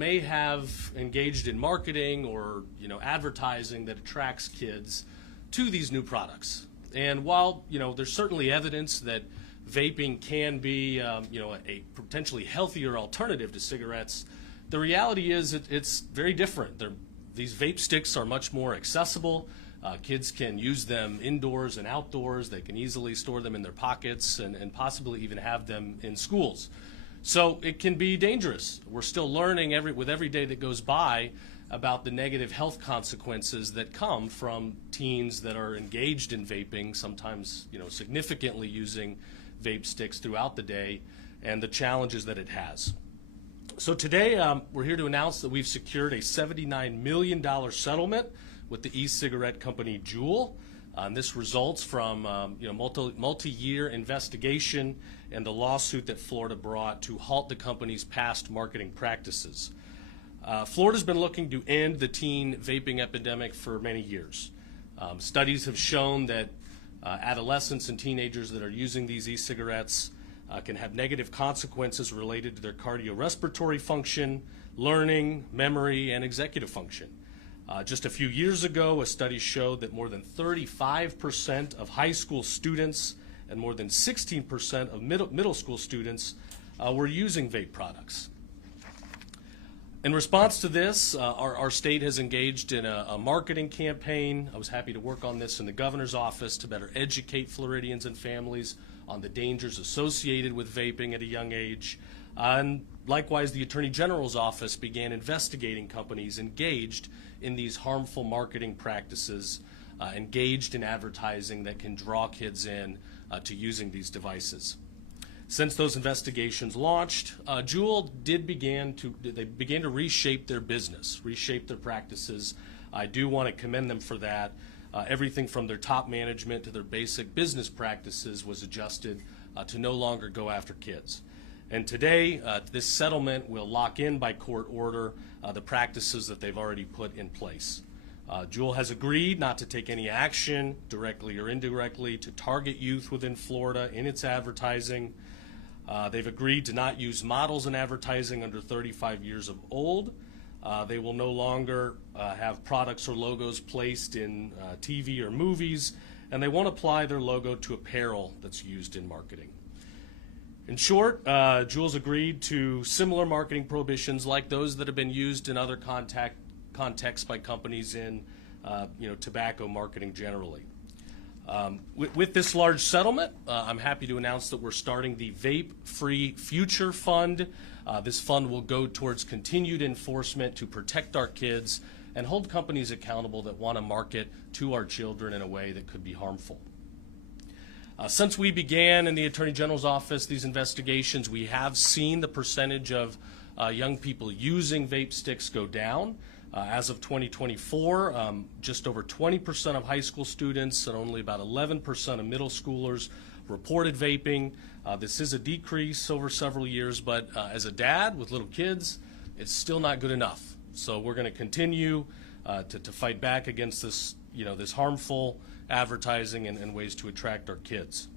may have engaged in marketing or advertising that attracts kids to these new products. And while there's certainly evidence that vaping can be a potentially healthier alternative to cigarettes, the reality is it's very different. These vape sticks are much more accessible. Kids can use them indoors and outdoors. They can easily store them in their pockets and possibly even have them in schools. So it can be dangerous. We're still learning with every day that goes by about the negative health consequences that come from teens that are engaged in vaping, sometimes significantly using vape sticks throughout the day, and the challenges that it has. So today we're here to announce that we've secured a $79 million settlement with the e-cigarette company Juul. This results from multi-year investigation and the lawsuit that Florida brought to halt the company's past marketing practices. Florida's been looking to end the teen vaping epidemic for many years. Studies have shown that adolescents and teenagers that are using these e-cigarettes can have negative consequences related to their cardiorespiratory function, learning, memory, and executive function. Just a few years ago, a study showed that more than 35% of high school students and more than 16% of middle school students were using vape products. In response to this, our state has engaged in a marketing campaign. I was happy to work on this in the governor's office to better educate Floridians and families on the dangers associated with vaping at a young age. And likewise, the Attorney General's office began investigating companies engaged in these harmful marketing practices, engaged in advertising that can draw kids in to using these devices. Since those investigations launched, Juul began to reshape their business, reshape their practices. I do want to commend them for that. Everything from their top management to their basic business practices was adjusted to no longer go after kids. And today, this settlement will lock in by court order the practices that they've already put in place. Juul has agreed not to take any action, directly or indirectly, to target youth within Florida in its advertising. They've agreed to not use models in advertising under 35 years of old. They will no longer have products or logos placed in TV or movies, and they won't apply their logo to apparel that's used in marketing. In short, Juul's agreed to similar marketing prohibitions like those that have been used in other contexts by companies in tobacco marketing generally. With this large settlement, I'm happy to announce that we're starting the Vape Free Future Fund. This fund will go towards continued enforcement to protect our kids and hold companies accountable that want to market to our children in a way that could be harmful. Since we began in the Attorney General's office these investigations, we have seen the percentage of young people using vape sticks go down. As of 2024, just over 20% of high school students and only about 11% of middle schoolers reported vaping. This is a decrease over several years, but as a dad with little kids, it's still not good enough. So we're going to continue to fight back against this, this harmful advertising and ways to attract our kids.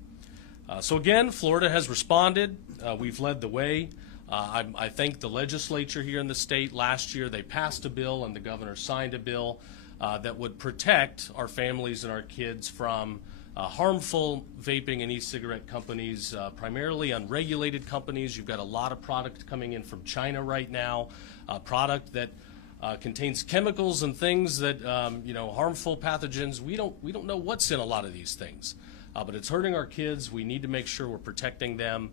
So again, Florida has responded. We've led the way. I thank the legislature here in the state. Last year they passed a bill and the governor signed a bill that would protect our families and our kids from harmful vaping and e-cigarette companies, primarily unregulated companies. You've got a lot of product coming in from China right now, product that contains chemicals and things that harmful pathogens. We don't know what's in a lot of these things, but it's hurting our kids. We need to make sure we're protecting them.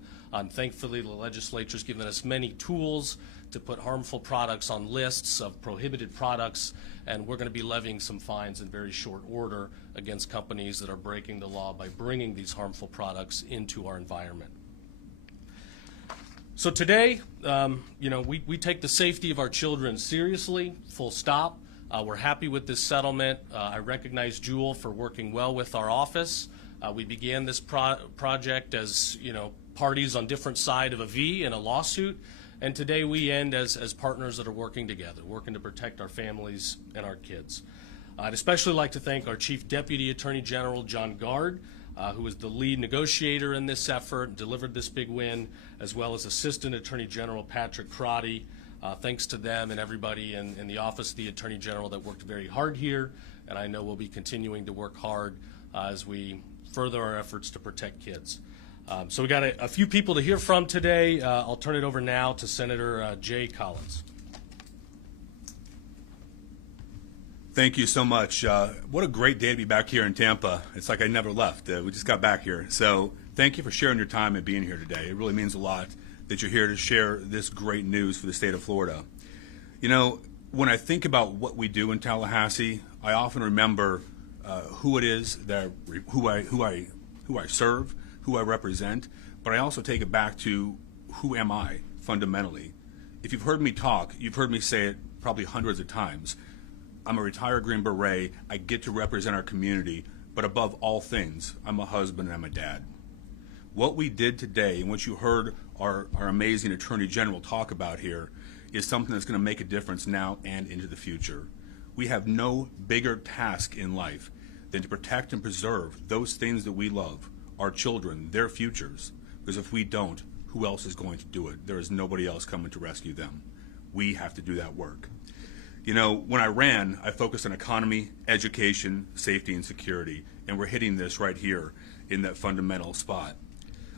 Thankfully, the legislature's given us many tools to put harmful products on lists of prohibited products, and we're going to be levying some fines in very short order against companies that are breaking the law by bringing these harmful products into our environment. So today, we take the safety of our children seriously, full stop. We're happy with this settlement. I recognize Juul for working well with our office. We began this project as, parties on different side of a V in a lawsuit, and today we end as partners that are working together, working to protect our families and our kids. I'd especially like to thank our Chief Deputy Attorney General, John Gard, who was the lead negotiator in this effort and delivered this big win, as well as Assistant Attorney General Patrick Crotty, Thanks to them and everybody in the Office of the Attorney General that worked very hard here, and I know we'll be continuing to work hard as we further our efforts to protect kids. So we got a few people to hear from today. I'll turn it over now to Senator Jay Collins. Thank you so much. What a great day to be back here in Tampa. It's like I never left. We just got back here. So thank you for sharing your time and being here today. It really means a lot that you're here to share this great news for the state of Florida. You know, when I think about what we do in Tallahassee, I often remember who it is that who I serve, who I represent, but I also take it back to who am I fundamentally. If you've heard me talk, you've heard me say it probably hundreds of times. I'm a retired Green Beret. I get to represent our community, but above all things, I'm a husband and I'm a dad. What we did today and what you heard our amazing Attorney General talk about here is something that's going to make a difference now and into the future. We have no bigger task in life than to protect and preserve those things that we love, our children, their futures. Because if we don't, who else is going to do it? There is nobody else coming to rescue them. We have to do that work. You know, when I ran, I focused on economy, education, safety, and security, and we're hitting this right here in that fundamental spot.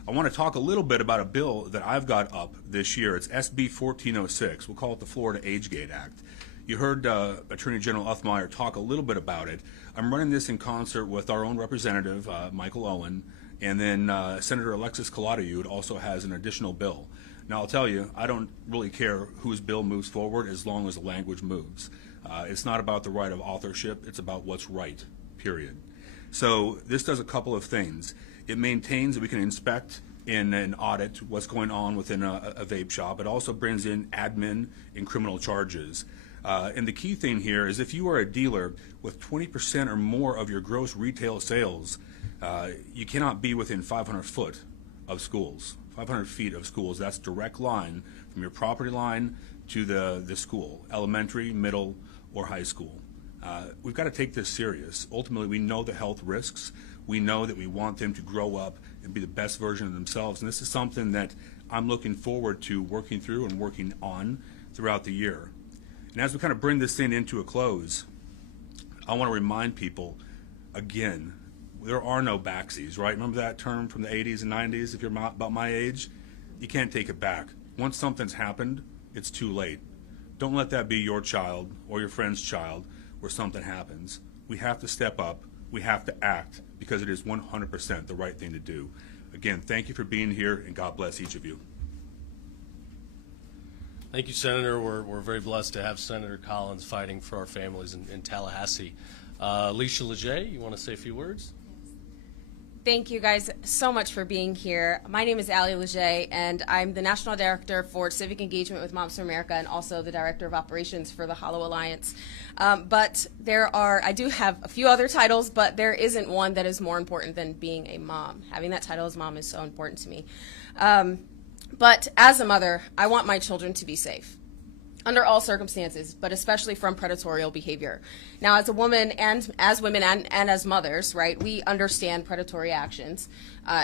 I want to talk a little bit about a bill that I've got up this year. It's SB 1406. We'll call it the Florida Agegate Act. You heard Attorney General Uthmeier talk a little bit about it. I'm running this in concert with our own representative, Michael Owen, and then Senator Alexis Calatayud also has an additional bill. Now, I'll tell you, I don't really care whose bill moves forward as long as the language moves. It's not about the right of authorship. It's about what's right, period. So this does a couple of things. It maintains that we can inspect and audit what's going on within a vape shop. It also brings in admin and criminal charges. And the key thing here is if you are a dealer with 20% or more of your gross retail sales, you cannot be within 500 foot of schools. 500 feet of schools, that's direct line from your property line to the school, elementary, middle, or high school. We've got to take this serious. Ultimately, we know the health risks. We know that we want them to grow up and be the best version of themselves. And this is something that I'm looking forward to working through and working on throughout the year. And as we kind of bring this thing into a close, I want to remind people, again, there are no backsies, right? Remember that term from the 80s and 90s? If you're about my age, you can't take it back. Once something's happened, it's too late. Don't let that be your child or your friend's child where something happens. We have to step up. We have to act because it is 100% the right thing to do. Again, thank you for being here, and God bless each of you. Thank you, Senator. We're very blessed to have Senator Collins fighting for our families in Tallahassee. Alicia Leger, you want to say a few words? Thank you guys so much for being here. My name is Allie Leger, and I'm the National Director for Civic Engagement with Moms for America and also the Director of Operations for the Hollow Alliance. But I do have a few other titles, but there isn't one that is more important than being a mom. Having that title as mom is so important to me. But as a mother, I want my children to be safe under all circumstances, but especially from predatory behavior. Now, as a woman and as women and as mothers, right, we understand predatory actions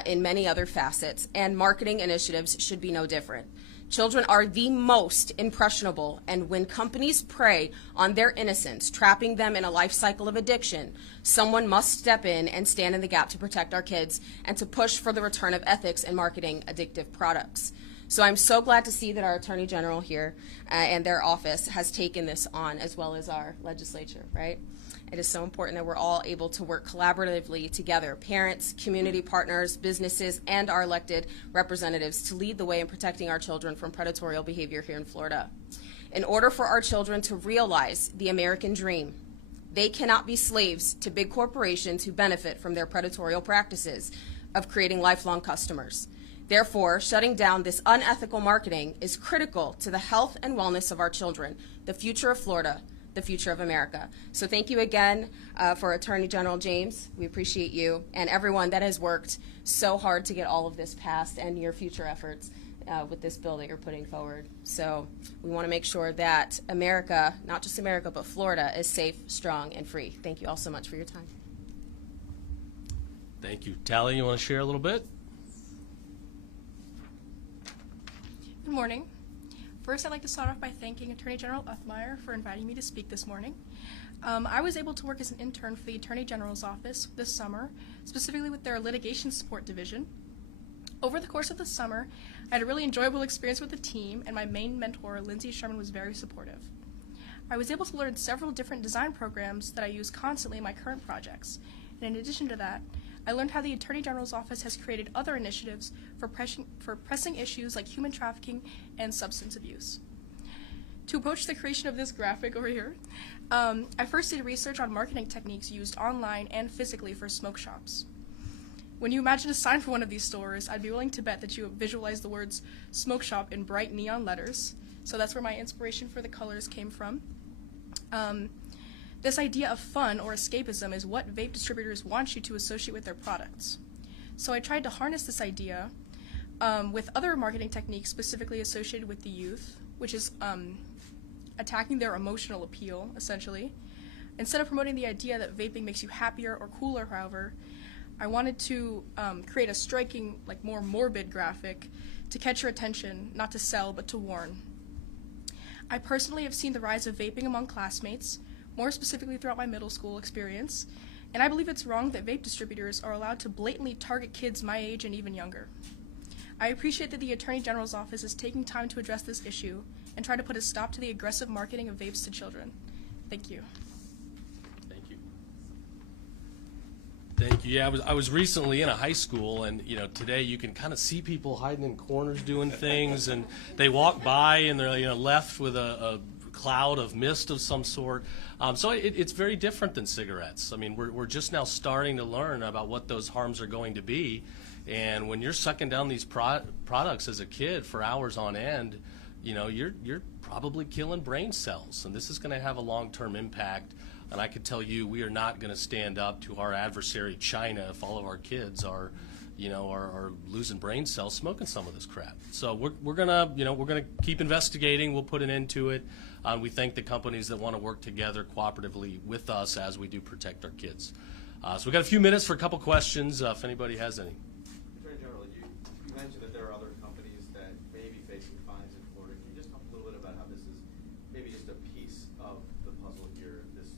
in many other facets, and marketing initiatives should be no different. Children are the most impressionable, and when companies prey on their innocence, trapping them in a life cycle of addiction, someone must step in and stand in the gap to protect our kids and to push for the return of ethics in marketing addictive products. So I'm so glad to see that our Attorney General here and their office has taken this on, as well as our legislature, right? It is so important that we're all able to work collaboratively together, parents, community partners, businesses, and our elected representatives to lead the way in protecting our children from predatory behavior here in Florida. In order for our children to realize the American dream, they cannot be slaves to big corporations who benefit from their predatory practices of creating lifelong customers. Therefore, shutting down this unethical marketing is critical to the health and wellness of our children, the future of Florida, the future of America. So thank you again for Attorney General James. We appreciate you and everyone that has worked so hard to get all of this passed and your future efforts with this bill that you're putting forward. So we want to make sure that America, not just America, but Florida is safe, strong, and free. Thank you all so much for your time. Thank you. Tally, you want to share a little bit? Good morning. First, I'd like to start off by thanking Attorney General Uthmeier for inviting me to speak this morning. I was able to work as an intern for the Attorney General's office this summer, specifically with their litigation support division. Over the course of the summer, I had a really enjoyable experience with the team, and my main mentor, Lindsay Sherman, was very supportive. I was able to learn several different design programs that I use constantly in my current projects. And in addition to that, I learned how the Attorney General's office has created other initiatives for pressing issues like human trafficking and substance abuse. To approach the creation of this graphic over here, I first did research on marketing techniques used online and physically for smoke shops. When you imagine a sign for one of these stores, I'd be willing to bet that you visualize the words smoke shop in bright neon letters. So that's where my inspiration for the colors came from. This idea of fun or escapism is what vape distributors want you to associate with their products. So I tried to harness this idea with other marketing techniques specifically associated with the youth, which is attacking their emotional appeal, essentially. Instead of promoting the idea that vaping makes you happier or cooler, however, I wanted to create a striking, more morbid graphic to catch your attention, not to sell, but to warn. I personally have seen the rise of vaping among classmates, more specifically throughout my middle school experience, and I believe it's wrong that vape distributors are allowed to blatantly target kids my age and even younger. I appreciate that the Attorney General's office is taking time to address this issue and try to put a stop to the aggressive marketing of vapes to children. Thank you. Thank you. Yeah, I was recently in a high school, and today you can kind of see people hiding in corners doing things, and they walk by and they're left with a cloud of mist of some sort. So it's very different than cigarettes. I mean, we're just now starting to learn about what those harms are going to be, and when you're sucking down these products as a kid for hours on end, you're probably killing brain cells, and this is going to have a long-term impact. And I can tell you, we are not going to stand up to our adversary, China, if all of our kids are losing brain cells smoking some of this crap. So we're gonna keep investigating. We'll put an end to it. We thank the companies that want to work together cooperatively with us as we do protect our kids. So we've got a few minutes for a couple questions, if anybody has any. Attorney General, you mentioned that there are other companies that may be facing fines in Florida. Can you just talk a little bit about how this is maybe just a piece of the puzzle here, this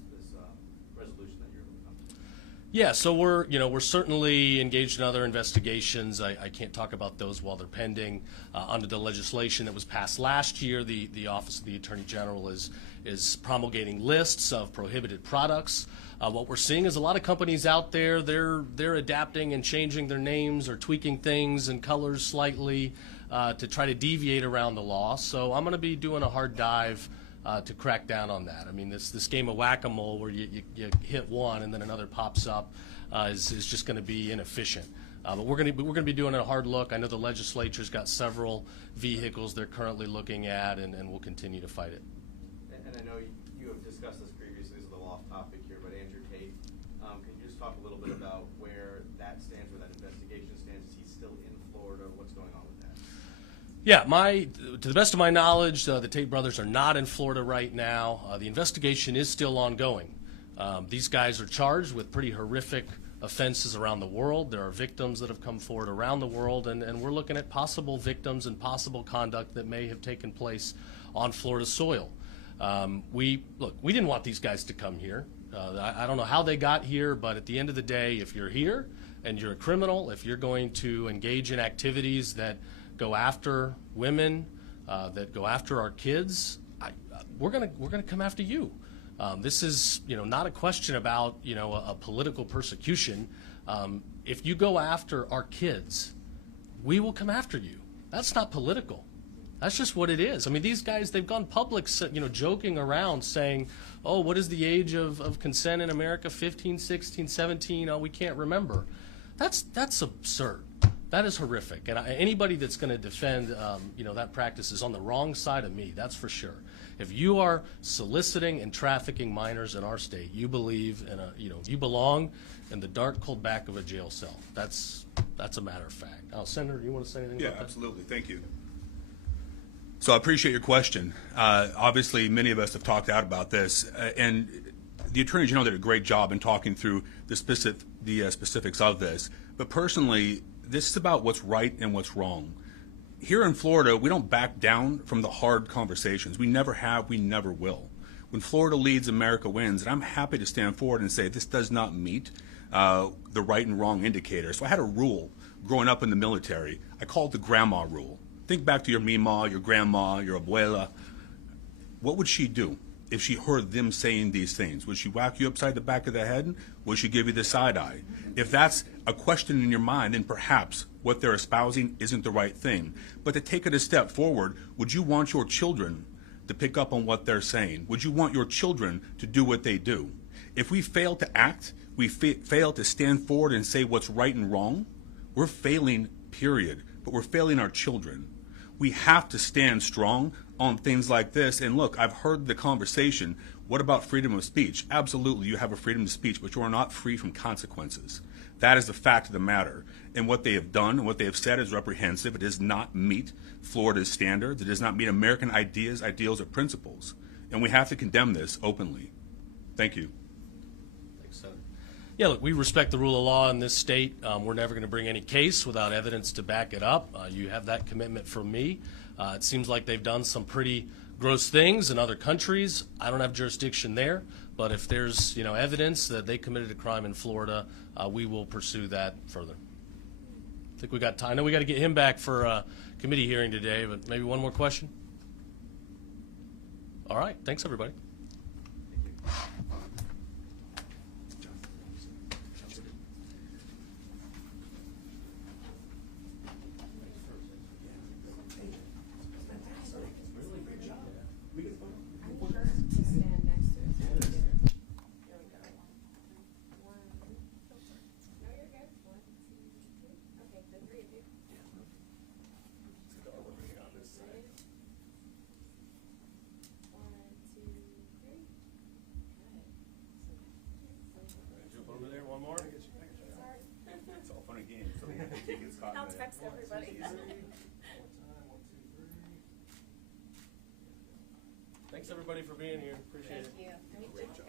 resolution that you're looking at? Yeah, so we're certainly engaged in other investigations. I can't talk about those while they're pending. Under the legislation that was passed last year, the Office of the Attorney General is promulgating lists of prohibited products. What we're seeing is a lot of companies out there, they're adapting and changing their names or tweaking things and colors slightly to try to deviate around the law. So I'm going to be doing a hard dive to crack down on that. I mean, this game of whack-a-mole where you hit one and then another pops up is just going to be inefficient. But we're going to be doing a hard look. I know the legislature's got several vehicles they're currently looking at, and we'll continue to fight it. And I know you have discussed this previously. This is a little off topic here, but Andrew Tate, can you just talk a little bit about where that stands, where that investigation stands? Is he still in Florida? What's going on with that? Yeah, to the best of my knowledge, the Tate brothers are not in Florida right now. The investigation is still ongoing. These guys are charged with pretty horrific offenses around the world. There are victims that have come forward around the world, and we're looking at possible victims and possible conduct that may have taken place on Florida soil. We didn't want these guys to come here. I don't know how they got here, but at the end of the day, if you're here and you're a criminal, if you're going to engage in activities that go after women, that go after our kids, we're gonna come after you. This is not a question about a political persecution. If you go after our kids, we will come after you. That's not political. That's just what it is. I mean, these guys, they've gone public, joking around saying, oh, what is the age of consent in America? 15, 16, 17, oh, we can't remember. That's absurd. That is horrific. And anybody that's going to defend, that practice is on the wrong side of me, that's for sure. If you are soliciting and trafficking minors in our state, you believe you belong in the dark, cold back of a jail cell. That's a matter of fact. Senator, do you want to say anything about that? Yeah, absolutely. Thank you. So I appreciate your question. Obviously, many of us have talked out about this, and the Attorney General did a great job in talking through the specifics of this. But personally, this is about what's right and what's wrong. here in Florida, we don't back down from the hard conversations. We never have, we never will. When Florida leads, America wins, and I'm happy to stand forward and say this does not meet the right and wrong indicator. So I had a rule growing up in the military. I call it the grandma rule. Think back to your mima, your grandma, your abuela. What would she do if she heard them saying these things? Would she whack you upside the back of the head? Would she give you the side eye? If that's a question in your mind, then perhaps what they're espousing isn't the right thing. But to take it a step forward, would you want your children to pick up on what they're saying? Would you want your children to do what they do? If we fail to act, we fail to stand forward and say what's right and wrong, we're failing, period. But we're failing our children. We have to stand strong on things like this. And look, I've heard the conversation. What about freedom of speech? Absolutely, you have a freedom of speech, but you are not free from consequences. That is the fact of the matter. And what they have done and what they have said is reprehensive. It does not meet Florida's standards. It does not meet American ideas, ideals, or principles. And we have to condemn this openly. Thank you. Thanks, Senator. Yeah, look, we respect the rule of law in this state. We're never going to bring any case without evidence to back it up. You have that commitment from me. It seems like they've done some pretty gross things in other countries. I don't have jurisdiction there, but if there's evidence that they committed a crime in Florida, we will pursue that further. I think we got time. I know we got to get him back for a committee hearing today, but maybe one more question. All right, thanks everybody. I'll text everybody. Thanks everybody for being here. Appreciate it. Thank you. Great job.